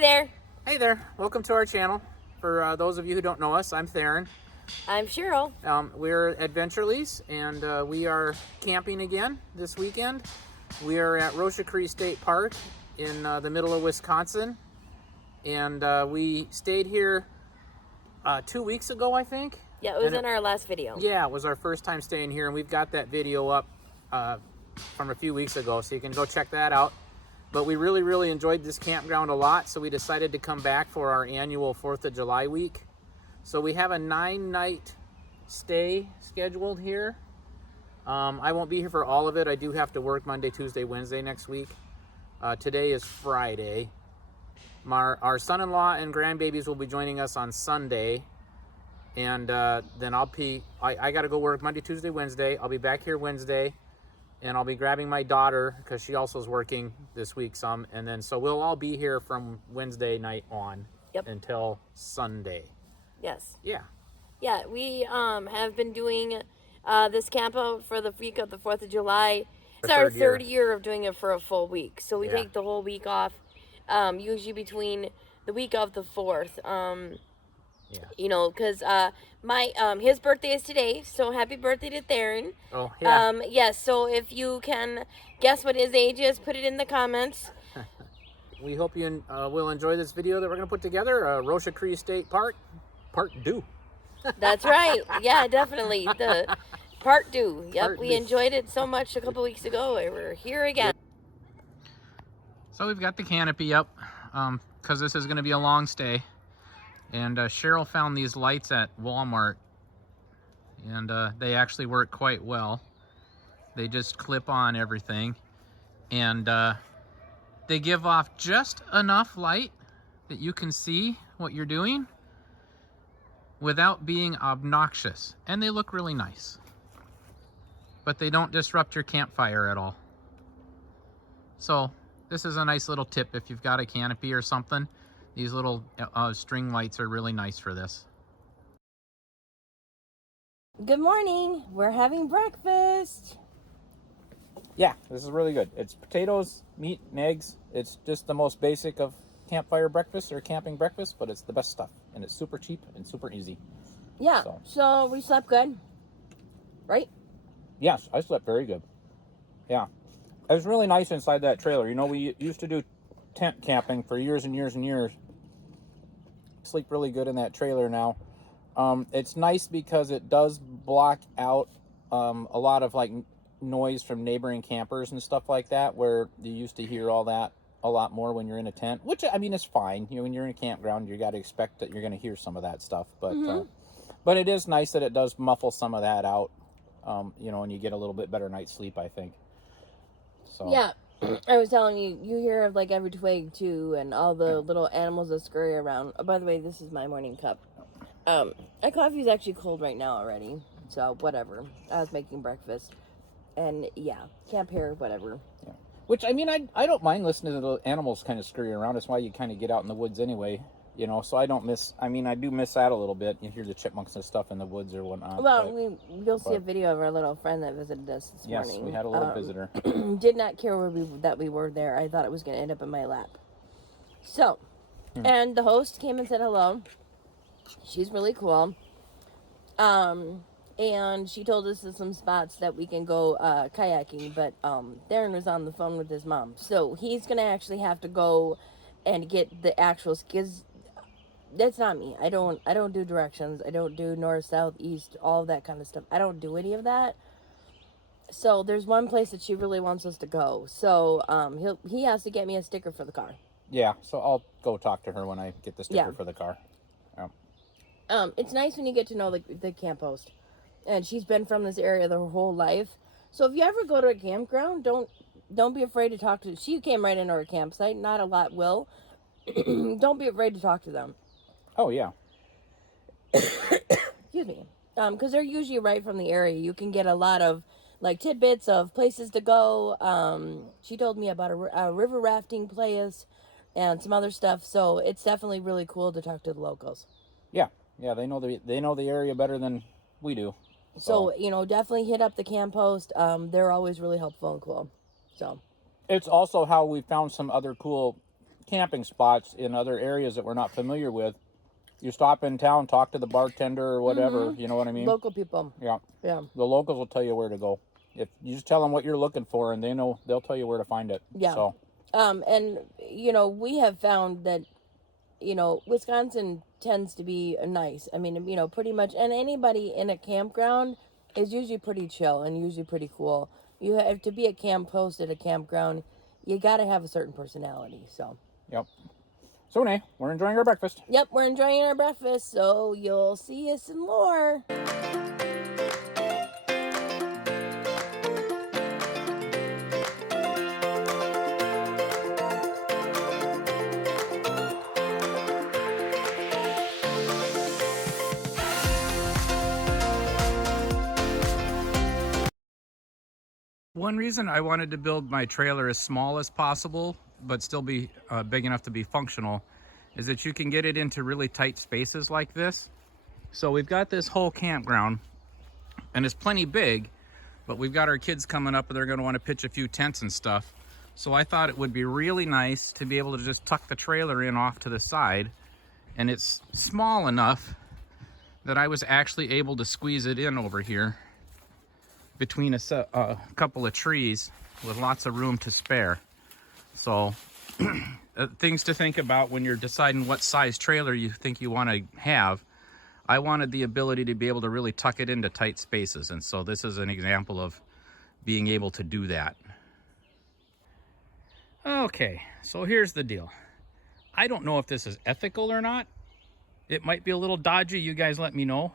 there. Hey there, welcome to our channel. For those of you who don't know us, I'm Theron. I'm Cheryl. We're Adventurelys, and we are camping again this weekend. We are at Roshakri State Park in the middle of Wisconsin, and we stayed here 2 weeks ago, I think. Yeah, it was in our last video. Yeah, it was our first time staying here, and we've got that video up from a few weeks ago, so you can go check that out. But we really enjoyed this campground a lot, so we decided to come back for our annual 4th of July week. So we have a 9-night stay scheduled here. I won't be here for all of it. I do have to work Monday, Tuesday, Wednesday next week. Today is Friday. Our son-in-law and grandbabies will be joining us on Sunday. And then I got to go work Monday, Tuesday, Wednesday. I'll be back here Wednesday. And I'll be grabbing my daughter because she also is working this week some. And then so we'll all be here from Wednesday night on until Sunday. Yes. Yeah. Yeah, we have been doing this camp out for the week of the 4th of July. It's our third year of doing it for a full week. So we take the whole week off, usually between the week of the 4th. You know, because his birthday is today, so happy birthday to Theron. Oh, yeah. Yes, so if you can guess what his age is, put it in the comments. We hope you will enjoy this video that we're going to put together, Roshakri State Park, Part 2. That's right. Yeah, definitely. The Part 2. Yep, we 2. enjoyed it so much a couple weeks ago, and we're here again. So we've got the canopy up, because this is going to be a long stay. And Cheryl found these lights at Walmart, and they actually work quite well. They just clip on everything, and they give off just enough light that you can see what you're doing without being obnoxious, and they look really nice. But they don't disrupt your campfire at all. So this is a nice little tip if you've got a canopy or something. These little string lights are really nice for this. Good morning. We're having breakfast. Yeah, this is really good. It's potatoes, meat, and eggs. It's just the most basic of campfire breakfast or camping breakfast, but it's the best stuff. And it's super cheap and super easy. Yeah, so we slept good, right? Yes, I slept very good. Yeah. It was really nice inside that trailer. You know, we used to do tent camping for years and years and years. Sleep really good in that trailer now. It's nice because it does block out a lot of like noise from neighboring campers and stuff like that, where you used to hear all that a lot more when you're in a tent, which I mean is fine. You know, when you're in a campground, you got to expect that you're going to hear some of that stuff, but it is nice that it does muffle some of that out, you know, and you get a little bit better night's sleep, I think. So yeah. I was telling you, you hear of like every twig too, and all the little animals that scurry around. Oh, by the way, this is my morning cup. My coffee is actually cold right now already, so whatever. I was making breakfast, and yeah, camp here, whatever. Yeah. Which I mean, I don't mind listening to the animals kind of scurry around. That's why you kind of get out in the woods anyway, you know. So I don't miss. I mean, I do miss that a little bit. You hear the chipmunks and stuff in the woods or whatnot. Well, you'll see a video of our little friend that visited us this morning. Yes, we had a little visitor. Did not care that we were there. I thought it was going to end up in my lap. So, and the host came and said hello. She's really cool. And she told us some spots that we can go kayaking, but Darren was on the phone with his mom. So he's going to actually have to go and get the actual skis. That's not me. I don't do directions. I don't do north, south, east, all that kind of stuff. I don't do any of that. So there's one place that she really wants us to go. So he has to get me a sticker for the car. Yeah, so I'll go talk to her when I get the sticker for the car. Yeah. It's nice when you get to know the camp host. And she's been from this area their whole life. So if you ever go to a campground, don't be afraid to talk to. She came right into our campsite. Not a lot will. Don't be afraid to talk to them. Oh yeah. Excuse me. Because they're usually right from the area. You can get a lot of like tidbits of places to go. She told me about a river rafting place and some other stuff. So it's definitely really cool to talk to the locals. Yeah, they know the area better than we do. So you know, definitely hit up the camp host. They're always really helpful and cool. So it's also how we found some other cool camping spots in other areas that we're not familiar with, you stop in town, talk to the bartender or whatever, you know what I mean? Local people. Yeah. Yeah. The locals will tell you where to go. If you just tell them what you're looking for, and they'll tell you where to find it. Yeah. So, And you know, we have found that, you know, Wisconsin tends to be nice. I mean, you know, pretty much, and anybody in a campground is usually pretty chill and usually pretty cool. You have to be a camp host at a campground, you got to have a certain personality. So, yep. So, Nay, we're enjoying our breakfast. yep, we're enjoying our breakfast. So you'll see us in more. One reason I wanted to build my trailer as small as possible, but still be big enough to be functional, is that you can get it into really tight spaces like this. So we've got this whole campground, and it's plenty big, but we've got our kids coming up and they're going to want to pitch a few tents and stuff. So I thought it would be really nice to be able to just tuck the trailer in off to the side, and it's small enough that I was actually able to squeeze it in over here between a couple of trees with lots of room to spare. So things to think about when you're deciding what size trailer you think you want to have. I wanted the ability to be able to really tuck it into tight spaces, and so this is an example of being able to do that. Okay, so here's the deal. I don't know if this is ethical or not. It might be a little dodgy, you guys let me know.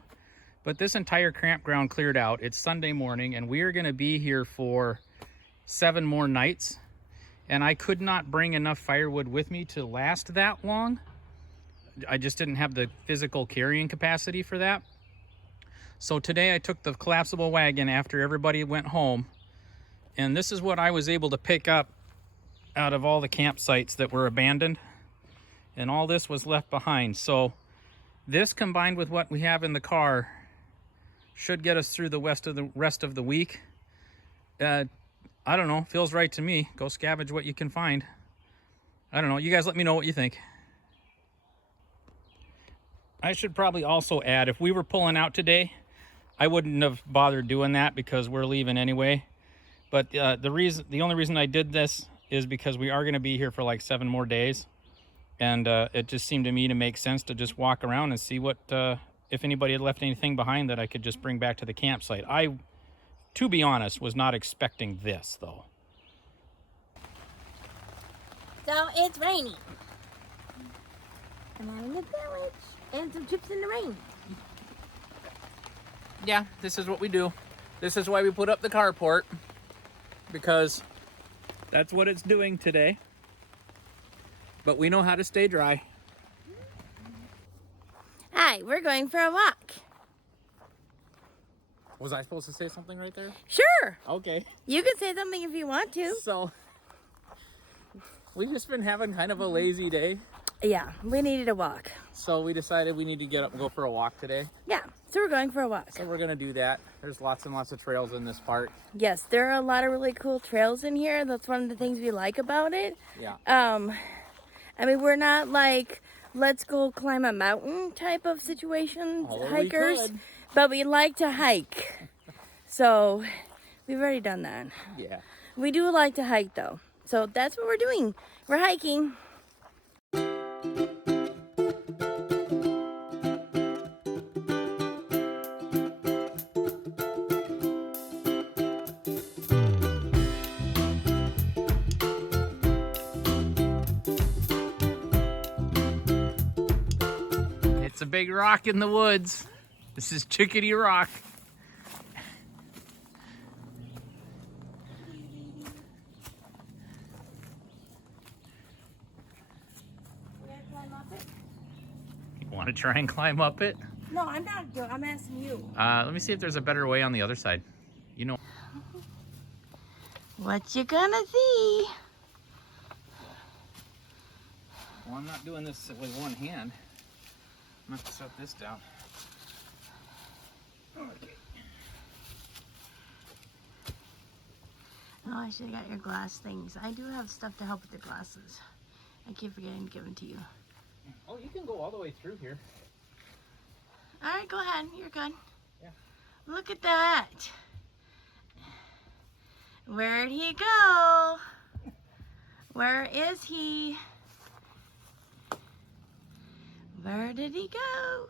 But this entire campground cleared out. It's Sunday morning, and we are going to be here for 7 more nights. And I could not bring enough firewood with me to last that long. I just didn't have the physical carrying capacity for that. So today I took the collapsible wagon after everybody went home. And this is what I was able to pick up out of all the campsites that were abandoned. And all this was left behind. So this combined with what we have in the car should get us through the rest of the week. I don't know, feels right to me. Go scavenge what you can find. I don't know, you guys let me know what you think. I should probably also add, if we were pulling out today, I wouldn't have bothered doing that because we're leaving anyway. But the only reason I did this is because we are going to be here for like 7 more days. And it just seemed to me to make sense to just walk around and see what if anybody had left anything behind that I could just bring back to the campsite. I, to be honest, was not expecting this, though. So it's raining. I'm having a sandwich and some chips in the rain. Yeah, this is what we do. This is why we put up the carport, because that's what it's doing today. But we know how to stay dry. Hi, we're going for a walk. Was I supposed to say something right there? Sure. Okay. You can say something if you want to. So, we've just been having kind of a lazy day. Yeah, we needed a walk. So we decided we need to get up and go for a walk today. Yeah, so we're going for a walk. So we're going to do that. There's lots and lots of trails in this part. Yes, there are a lot of really cool trails in here. That's one of the things we like about it. Yeah. I mean, we're not like, let's go climb a mountain type of situation, Although hikers, we could. but we like to hike. So we've already done that. Yeah. We do like to hike though. So that's what we're doing. We're hiking. It's a big rock in the woods. This is Chickadee Rock. You want to try and climb up it? No, I'm not. I'm asking you. Let me see if there's a better way on the other side. You know. What you gonna see? Well, I'm not doing this with one hand. I'm gonna have to set this down. Okay. Oh, I should have got your glass things. I do have stuff to help with the glasses. I keep forgetting to give them to you. Oh, you can go all the way through here. All right, go ahead. You're good. Yeah. Look at that. Where'd he go? Where is he? Where did he go?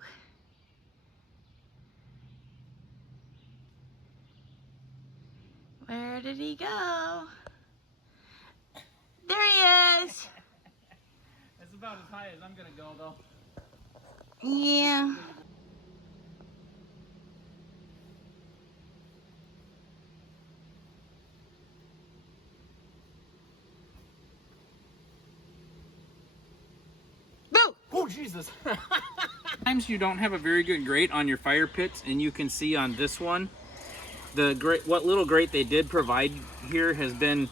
Where did he go? There he is. That's about as high as I'm gonna go, though. Yeah. Boo! Oh, Jesus. Sometimes you don't have a very good grate on your fire pits, and you can see on this one, the grate, what little grate they did provide here has been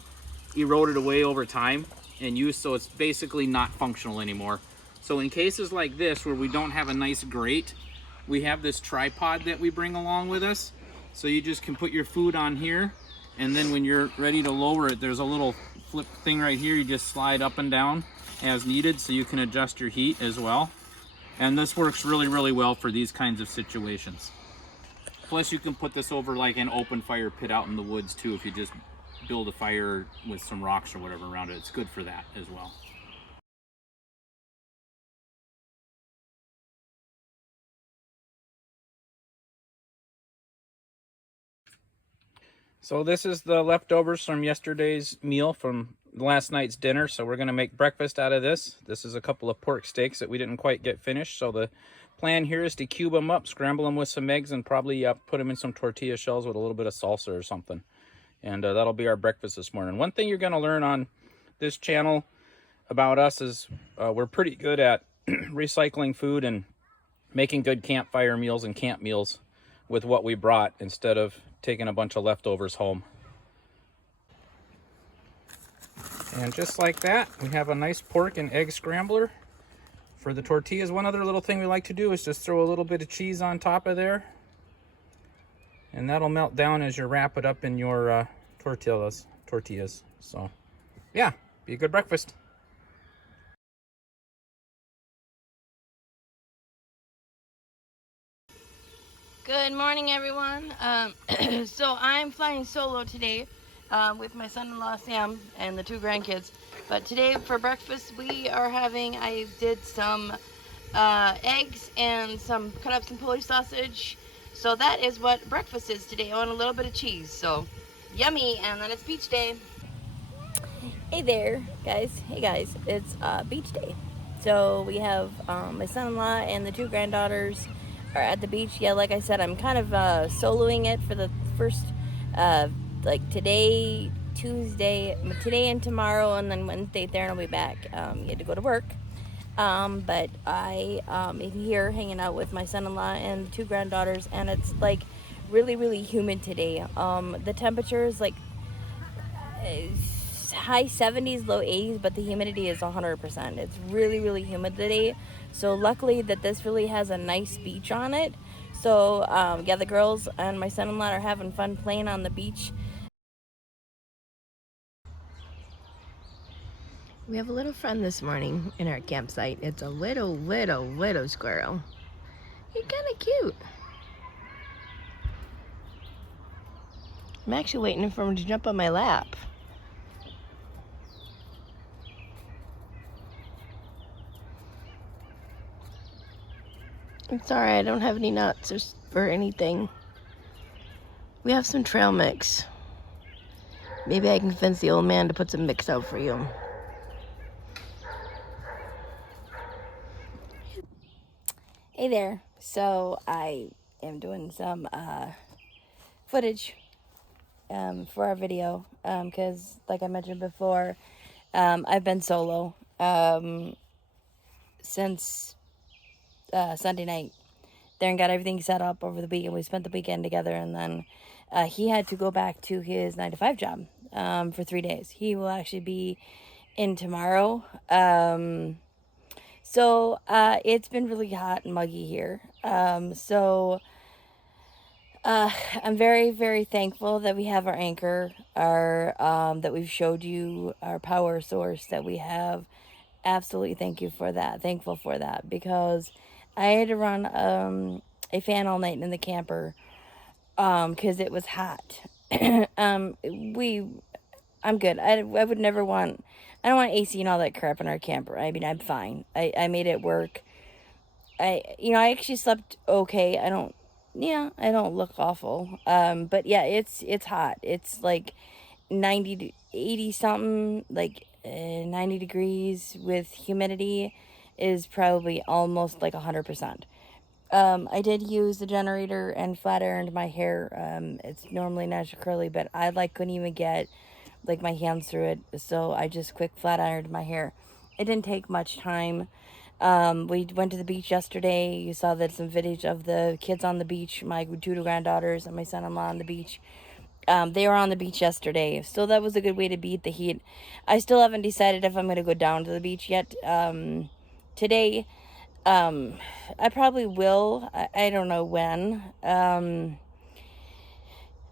eroded away over time and use, so it's basically not functional anymore. So in cases like this where we don't have a nice grate, we have this tripod that we bring along with us. So you just can put your food on here, and then when you're ready to lower it, there's a little flip thing right here. You just slide up and down as needed, so you can adjust your heat as well. And this works really, really well for these kinds of situations. Plus you can put this over like an open fire pit out in the woods too. If you just build a fire with some rocks or whatever around it, it's good for that as well. So this is the leftovers from yesterday's meal from last night's dinner. So we're gonna make breakfast out of this. This is a couple of pork steaks that we didn't quite get finished. So the plan here is to cube them up, scramble them with some eggs, and probably put them in some tortilla shells with a little bit of salsa or something. And that'll be our breakfast this morning. One thing you're gonna learn on this channel about us is we're pretty good at recycling food and making good campfire meals and camp meals with what we brought instead of taking a bunch of leftovers home. And just like that, we have a nice pork and egg scrambler for the tortillas. One other little thing we like to do is just throw a little bit of cheese on top of there, and that'll melt down as you wrap it up in your tortillas. So yeah, be a good breakfast. Good morning, everyone. So I'm flying solo today with my son-in-law Sam and the 2 grandkids. But today for breakfast we are having, I did some eggs and cut up some Polish sausage. So that is what breakfast is today, on a little bit of cheese. So yummy, and then it's beach day. Hey there, guys. Hey guys, it's beach day. So we have my son-in-law and the 2 granddaughters are at the beach. Yeah, like I said, I'm kind of soloing it for the first, like today, Tuesday, today and tomorrow, and then Wednesday there, and I'll be back. You had to go to work. But I am here hanging out with my son-in-law and 2 granddaughters, and it's like really, really humid today. The temperature is like high 70s, low 80s, but the humidity is 100%. It's really, really humid today. So luckily that this really has a nice beach on it. So yeah, the girls and my son-in-law are having fun playing on the beach. We have a little friend this morning in our campsite. It's a little squirrel. He's kind of cute. I'm actually waiting for him to jump on my lap. It's alright, I don't have any nuts or anything. We have some trail mix. Maybe I can convince the old man to put some mix out for you. Hey there. So I am doing some footage for our video because, like I mentioned before, I've been solo since Sunday night. Darren got everything set up over the weekend. We spent the weekend together, and then he had to go back to his 9-to-5 job for 3 days. He will actually be in tomorrow. So it's been really hot and muggy here. So I'm very, very thankful that we have our anchor, that we've showed you, our power source that we have. absolutely thankful for that, because I had to run a fan all night in the camper because it was hot. um, we I'm good. I would never want. I don't want AC and all that crap in our camper. I mean, I'm fine. I made it work. I actually slept okay. I don't. Yeah, I don't look awful. But yeah, it's hot. It's like 90 to 80 something, like 90 degrees with humidity is probably almost like 100%. I did use the generator and flat ironed my hair. It's normally natural curly, but I couldn't even get like my hands through it, so I just quick flat ironed my hair. It didn't take much time. We went to the beach yesterday. You saw that some footage of the kids on the beach, my two granddaughters and my son-in-law on the beach. They were on the beach yesterday, so that was a good way to beat the heat. I still haven't decided if I'm going to go down to the beach yet. Today, I probably will. I don't know when.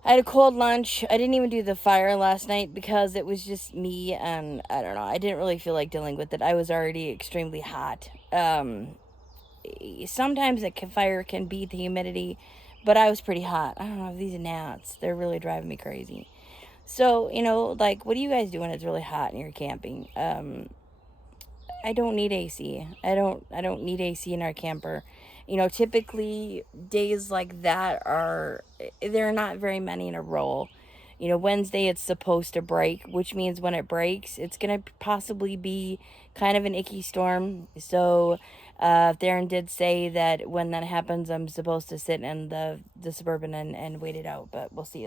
I had a cold lunch. I didn't even do the fire last night because it was just me, and I don't know. I didn't really feel like dealing with it. I was already extremely hot. Sometimes fire can beat the humidity, but I was pretty hot. I don't know, these gnats, they're really driving me crazy. So, like, what do you guys do when it's really hot and you're camping? I don't need AC. I don't need AC in our camper. Typically days like that there are not very many in a row. Wednesday it's supposed to break, which means when it breaks, it's going to possibly be kind of an icky storm. So, Theron did say that when that happens, I'm supposed to sit in the Suburban and wait it out, but we'll see.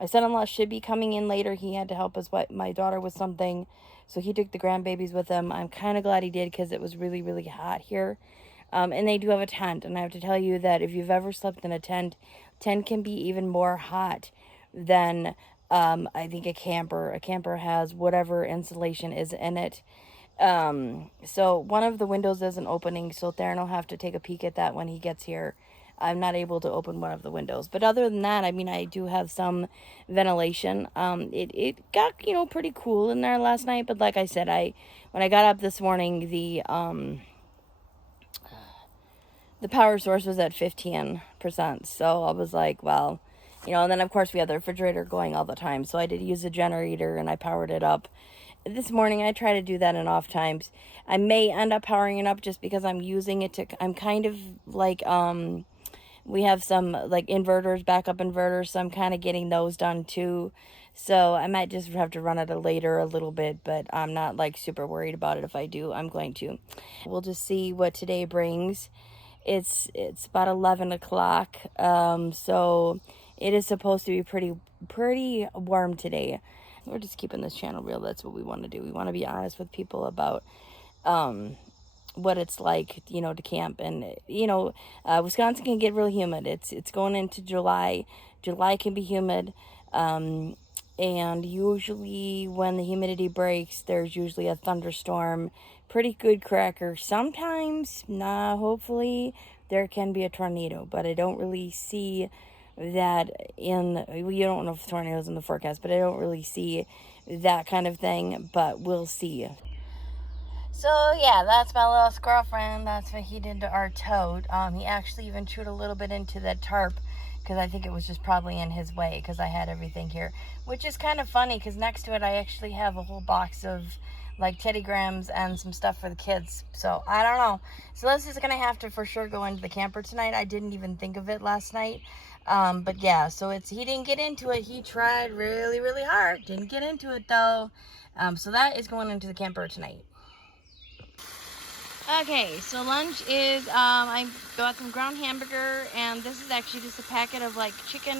My son-in-law should be coming in later. He had to help my daughter with something, so he took the grandbabies with him. I'm kind of glad he did because it was really, really hot here. And they do have a tent, and I have to tell you that if you've ever slept in a tent can be even more hot than I think a camper. A camper has whatever insulation is in it. So one of the windows isn't opening, so Theron will have to take a peek at that when he gets here. I'm not able to open one of the windows, but other than that, I mean, I do have some ventilation. It got pretty cool in there last night, but like I said, when I got up this morning, the power source was at 15%, so I was like, well, and then of course we had the refrigerator going all the time, so I did use a generator and I powered it up. This morning I try to do that in off times. I may end up powering it up just because I'm using it I'm kind of like, we have some like inverters, backup inverters, so I'm kind of getting those done too. So I might just have to run it later a little bit, but I'm not like super worried about it. If I do, I'm going to. We'll just see what today brings. It's about 11 o'clock, so it is supposed to be pretty warm today. We're just keeping this channel real. That's what we want to do. We want to be honest with people about what it's like, to camp. And Wisconsin can get really humid. It's going into July. July can be humid, and usually when the humidity breaks, there's usually a thunderstorm, pretty good cracker. Sometimes, hopefully there can be a tornado, but I don't really see that you don't know if tornadoes in the forecast, but I don't really see that kind of thing, but we'll see. So yeah, that's my little squirrel friend. That's what he did to our tote. He actually even chewed a little bit into that tarp because I think it was just probably in his way because I had everything here, which is kind of funny because next to it I actually have a whole box of like Teddy Grahams and some stuff for the kids. So I don't know. So this is gonna have to for sure go into the camper tonight. I didn't even think of it last night. But yeah, so he didn't get into it. He tried really, really hard. Didn't get into it though. So that is going into the camper tonight. Okay, so lunch is, I got some ground hamburger, and this is actually just a packet of like chicken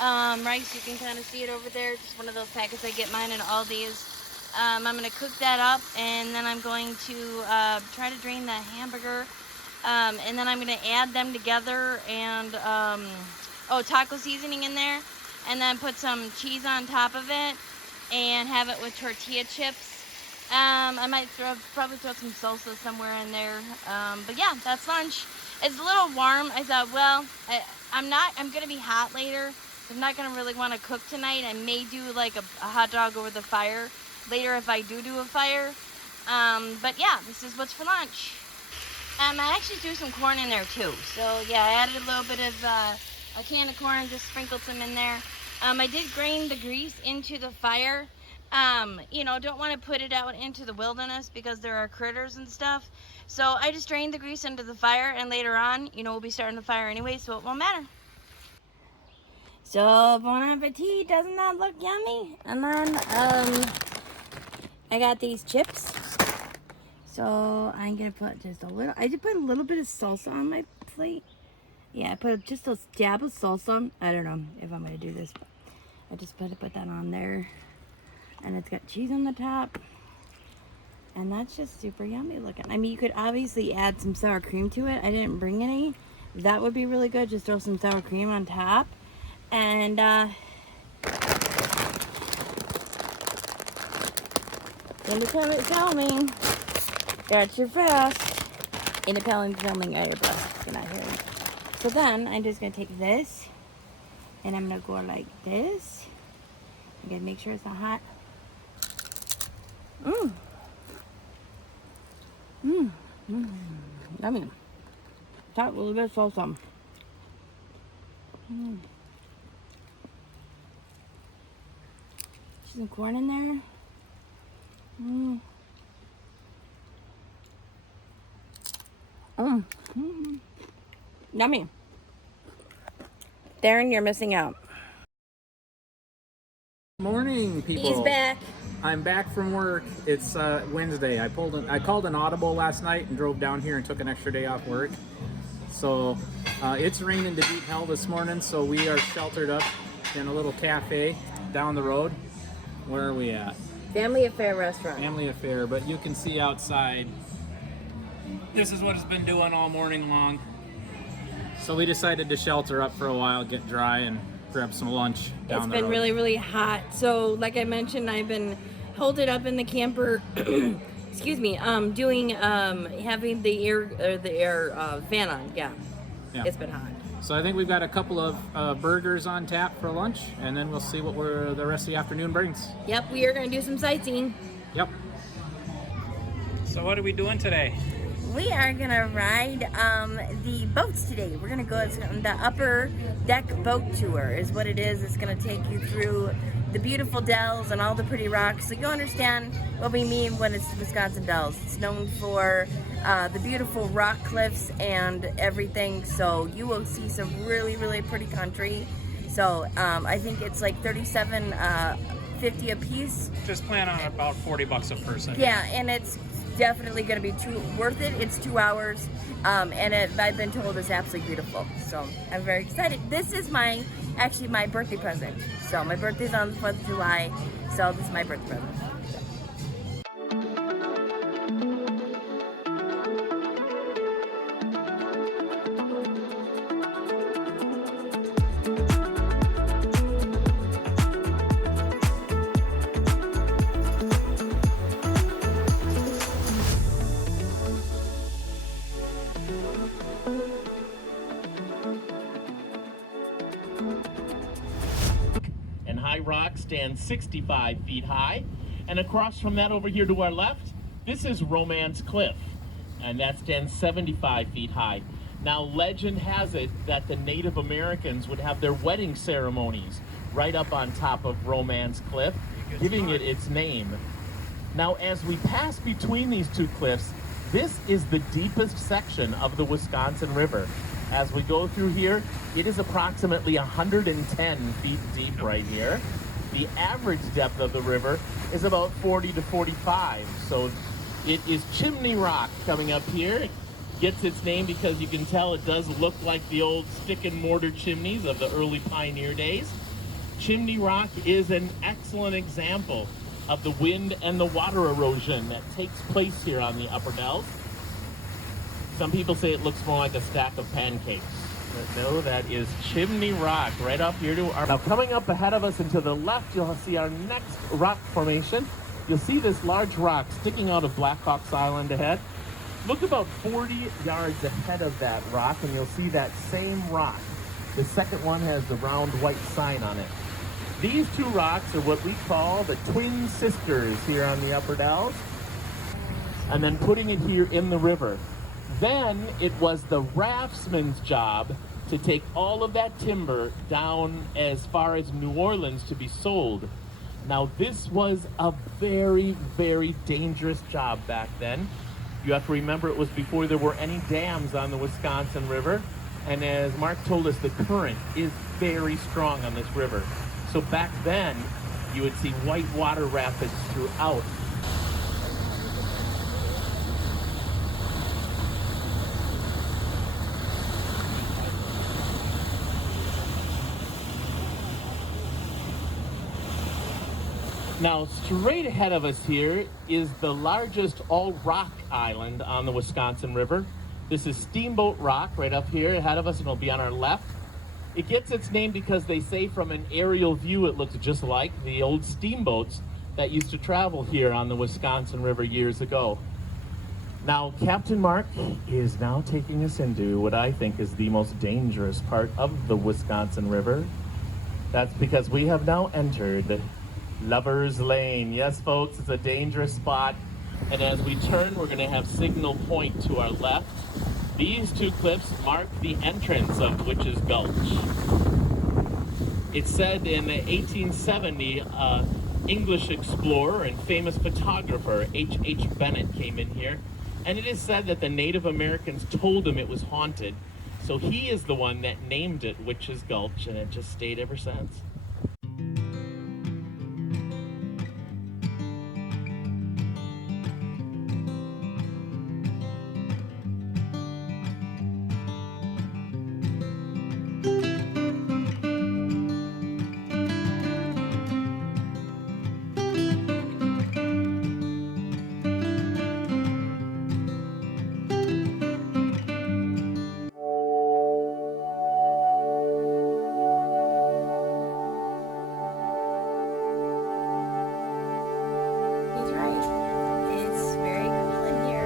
rice. You can kind of see it over there. Just one of those packets. I get mine in Aldi's. I'm going to cook that up, and then I'm going to try to drain the hamburger, and then I'm going to add them together, and taco seasoning in there, and then put some cheese on top of it, and have it with tortilla chips. I might probably throw some salsa somewhere in there. But yeah, that's lunch. It's a little warm. I thought, well, I'm going to be hot later. I'm not going to really want to cook tonight. I may do like a hot dog over the fire later if I do a fire. But yeah, this is what's for lunch. I actually threw some corn in there too. So yeah, I added a little bit of a can of corn, just sprinkled some in there. I did grain the grease into the fire. You know, don't want to put it out into the wilderness because there are critters and stuff. So I just drained the grease into the fire, and later on, you know, we'll be starting the fire anyway, so it won't matter. So, bon appetit, doesn't that look yummy? And then, I got these chips. So, I'm gonna put just a little, I just put a little bit of salsa on my plate. Yeah, I put just a dab of salsa. I don't know if I'm gonna do this, but I just put that on there. And it's got cheese on the top. And that's just super yummy looking. I mean, you could obviously add some sour cream to it. I didn't bring any. That would be really good. Just throw some sour cream on top. And independent filming. That's your fast. Independent filming out of your breath. You're not hearing. So then I'm just gonna take this and I'm gonna go like this. I'm gonna make sure it's not hot. Yummy. That a little bit of salsa. Some corn in there. Yummy. Darren, you're missing out. Morning, people. He's back. I'm back from work. It's Wednesday. I called an audible last night and drove down here and took an extra day off work. So it's raining to beat hell this morning, so we are sheltered up in a little cafe down the road. Where are we at? Family Affair restaurant. Family Affair, but you can see outside. This is what it's been doing all morning long. So we decided to shelter up for a while, get dry, and grab some lunch down the road. It's been really, really hot. So, like I mentioned, I've been holed up in the camper. Excuse me. Doing having the air fan on. Yeah. It's been hot. So I think we've got a couple of burgers on tap for lunch, and then we'll see what the rest of the afternoon brings. Yep, we are going to do some sightseeing. Yep. So what are we doing today? We are going to ride the boats today. We're going to go on the upper deck boat tour is what it is. It's going to take you through the beautiful dells and all the pretty rocks. So you'll understand what we mean when it's Wisconsin Dells. It's known for the beautiful rock cliffs and everything. So you will see some really, really pretty country. So I think it's like $37.50 a piece. Just plan on about $40 a person. Yeah, and it's definitely going to be worth it. It's 2 hours, and I've been told it's absolutely beautiful. So I'm very excited. This is actually my birthday present. So my birthday's on the 4th of July, so this is my birthday present. And High Rock stands 65 feet high. And across from that over here to our left, this is Romance Cliff. And that stands 75 feet high. Now, legend has it that the Native Americans would have their wedding ceremonies right up on top of Romance Cliff, giving it its name. Now, as we pass between these two cliffs, this is the deepest section of the Wisconsin River. As we go through here, it is approximately 110 feet deep right here. The average depth of the river is about 40 to 45. So it is Chimney Rock coming up here. It gets its name because you can tell it does look like the old stick and mortar chimneys of the early pioneer days. Chimney Rock is an excellent example of the wind and the water erosion that takes place here on the Upper Dells. Some people say it looks more like a stack of pancakes. But no, that is Chimney Rock right up here to our... Now coming up ahead of us and to the left, you'll see our next rock formation. You'll see this large rock sticking out of Blackhawks Island ahead. Look about 40 yards ahead of that rock and you'll see that same rock. The second one has the round white sign on it. These two rocks are what we call the twin sisters here on the Upper Dells. and then putting it here in the river. Then it was the raftsman's job to take all of that timber down as far as New Orleans to be sold. Now this was a very, very dangerous job back then. You have to remember it was before there were any dams on the Wisconsin River. And as Mark told us, the current is very strong on this river. So back then, you would see white water rapids throughout. Now, straight ahead of us here is the largest all-rock island on the Wisconsin River. This is Steamboat Rock right up here ahead of us, and it'll be on our left. It gets its name because they say from an aerial view it looks just like the old steamboats that used to travel here on the Wisconsin River years ago. Now, Captain Mark is now taking us into what I think is the most dangerous part of the Wisconsin River. That's because we have now entered Lover's Lane. Yes, folks, it's a dangerous spot. And as we turn, we're going to have Signal Point to our left. These two cliffs mark the entrance of Witch's Gulch. It's said in 1870, English explorer and famous photographer H.H. Bennett came in here. And it is said that the Native Americans told him it was haunted. So he is the one that named it Witch's Gulch, and it just stayed ever since. He's right. It's very cool in here.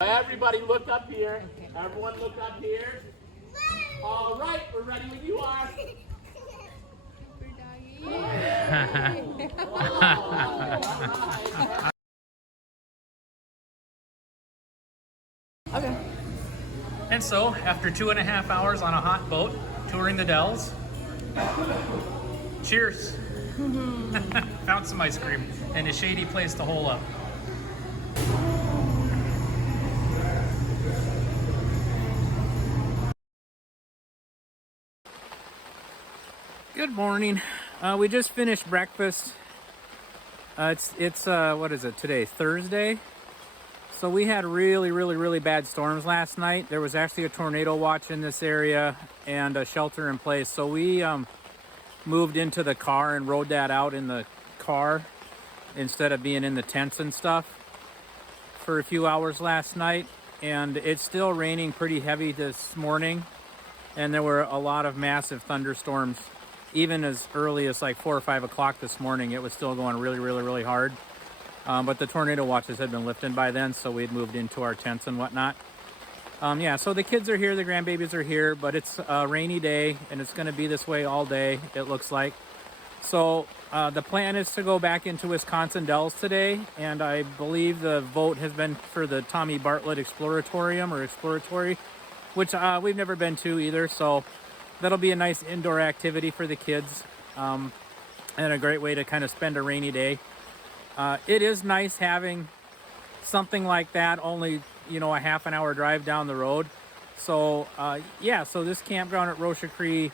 Everybody look up here. Everyone look up here. All right, we're ready when you are. Okay. And so, after 2.5 hours on a hot boat, touring the Dells, cheers. Found some ice cream and a shady place to hole up. Good morning. We just finished breakfast. It's what is it today? Thursday. So we had really bad storms last night. There was actually a tornado watch in this area and a shelter in place. So we moved into the car and rode that out in the car instead of being in the tents and stuff for a few hours last night. And it's still raining pretty heavy this morning. And there were a lot of massive thunderstorms. Even as early as like 4 or 5 o'clock this morning, it was still going really hard. But the tornado watches had been lifted by then, so we had moved into our tents and whatnot. Yeah, so the kids are here, the grandbabies are here, but it's a rainy day, and it's going to be this way all day, it looks like. So the plan is to go back into Wisconsin Dells today, and I believe the vote has been for the Tommy Bartlett Exploratorium or Exploratory, which we've never been to either, so that'll be a nice indoor activity for the kids, and a great way to kind of spend a rainy day. It is nice having something like that, only, you know, a half an hour drive down the road. So, yeah, so this campground at Rosha Cree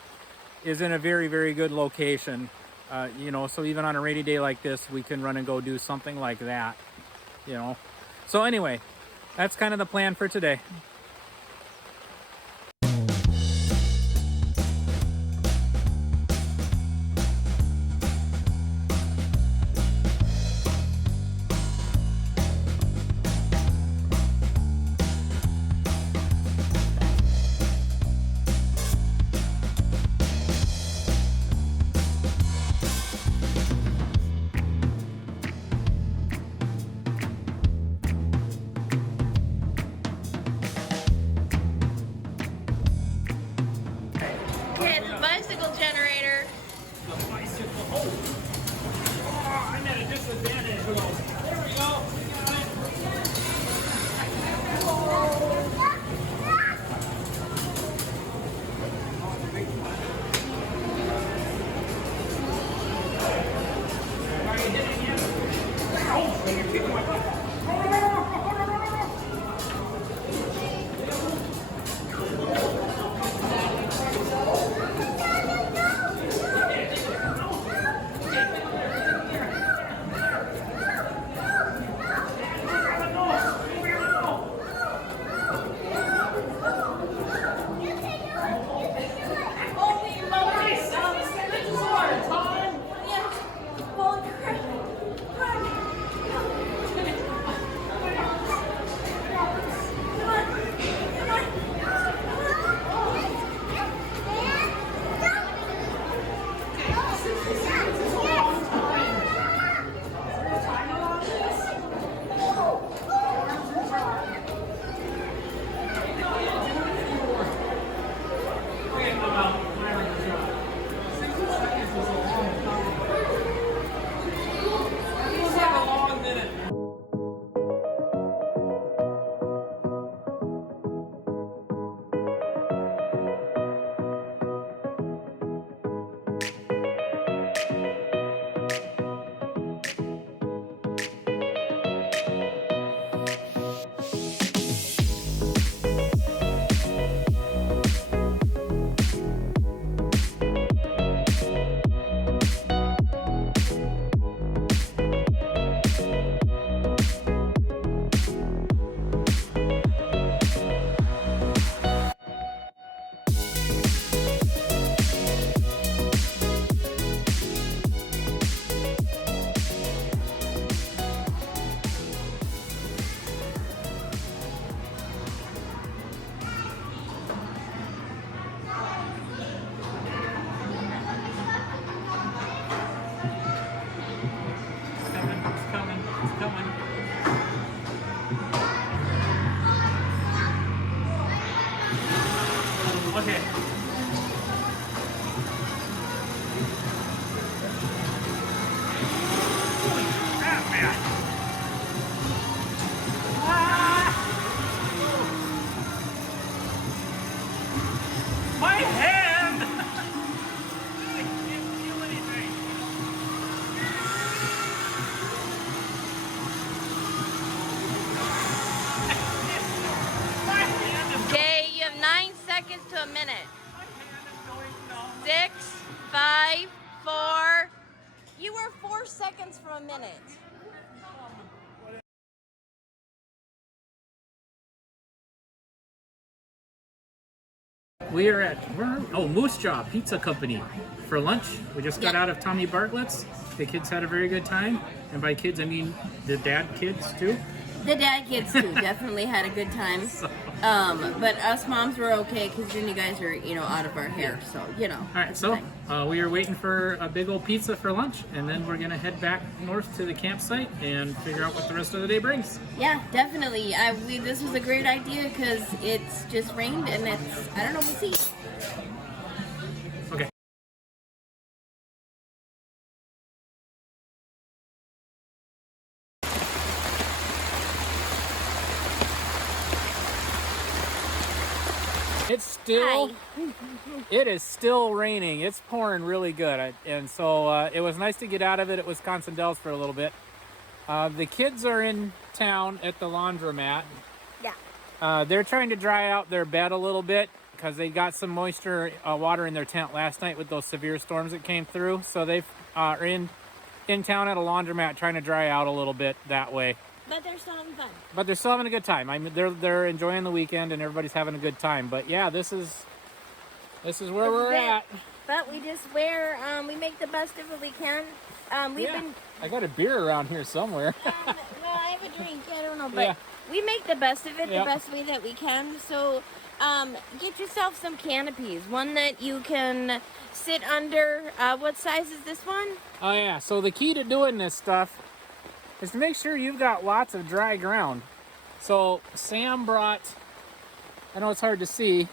is in a very good location. You know, so even on a rainy day like this, we can run and go do something like that, you know. So anyway, that's kind of the plan for today. Okay, it's a bicycle generator. The bicycle. Oh, I'm at a disadvantage. There we go. We got Are you hitting him? Oh, you're kicking my butt. Okay. Holy crap, man. My hand! I can't feel anything. a minute. We are at Moose Jaw Pizza Company for lunch. We just got out of Tommy Bartlett's. The kids had a very good time, and by kids I mean the dad kids too. The dad kids too definitely had a good time. But us moms were okay because then you guys are, out of our hair. So, All right, so we are waiting for a big old pizza for lunch, and then we're gonna head back north to the campsite and figure out what the rest of the day brings. Yeah, definitely. This was a great idea because it's just rained and I don't know, we'll see. Okay. It is still raining. It's pouring really good. And so it was nice to get out of it at Wisconsin Dells for a little bit. The kids are in town at the laundromat. Yeah. They're trying to dry out their bed a little bit because they got some moisture water in their tent last night with those severe storms that came through. So they are in town at a laundromat trying to dry out a little bit that way. But they're still having fun. But they're still having a good time. I mean, they're enjoying the weekend and everybody's having a good time. But yeah, this is where we're at. But we just we make the best of it we can. I got a beer around here somewhere. Well, I have a drink. I don't know, but Yeah. we make the best of it Yep. the best way that we can. So, get yourself some canopies. One that you can sit under. What size is this one? Oh yeah, so the key to doing this stuff is to make sure you've got lots of dry ground. So Sam brought, I know it's hard to see,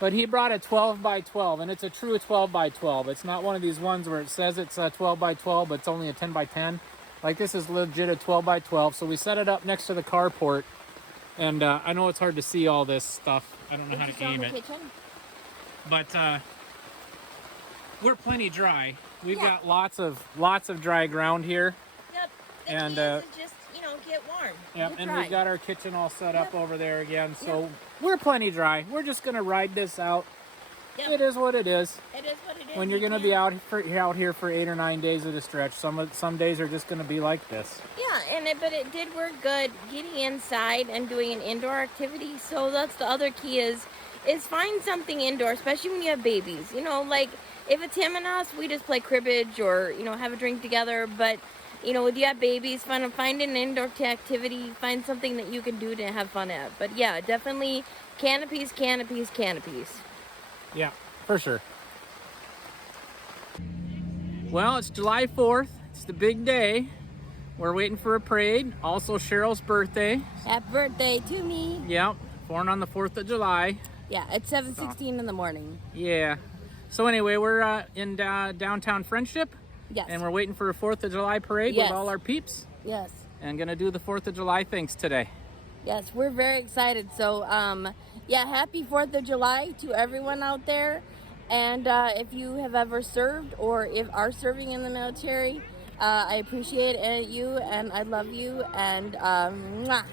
but he brought a 12 by 12, and it's a true 12 by 12. It's not one of these ones where it says it's a 12 by 12, but it's only a 10 by 10. Like this is legit a 12 by 12. So we set it up next to the carport, and I know it's hard to see all this stuff. I don't know how to aim it. Kitchen? But we're plenty dry. We've got lots of dry ground here. Yep. The And, key is to just get warm. Yep, Get and dry. we've got our kitchen all set up over there again. So we're plenty dry. We're just gonna ride this out. Yep. It is what it is. It is what it is. When you're gonna be out here for 8 or 9 days at a stretch, some days are just gonna be like this. Yeah, but it did work good getting inside and doing an indoor activity. So that's the other key is find something indoor, especially when you have babies. Like if it's him and us, we just play cribbage or have a drink together. But with you have babies, find an indoor activity, find something that you can do to have fun at. But yeah, definitely canopies. Yeah, for sure. Well, it's July 4th. It's the big day. We're waiting for a parade. Also Cheryl's birthday. Happy birthday to me. Yep, born on the 4th of July. Yeah, it's 7:16 in the morning. Yeah. So anyway, we're in downtown Friendship. Yes. And we're waiting for a 4th of July parade Yes. with all our peeps. Yes. And gonna do the 4th of July things today. Yes, we're very excited. So, happy 4th of July to everyone out there. And if you have ever served or if are serving in the military, I appreciate you and I love you. And mwah.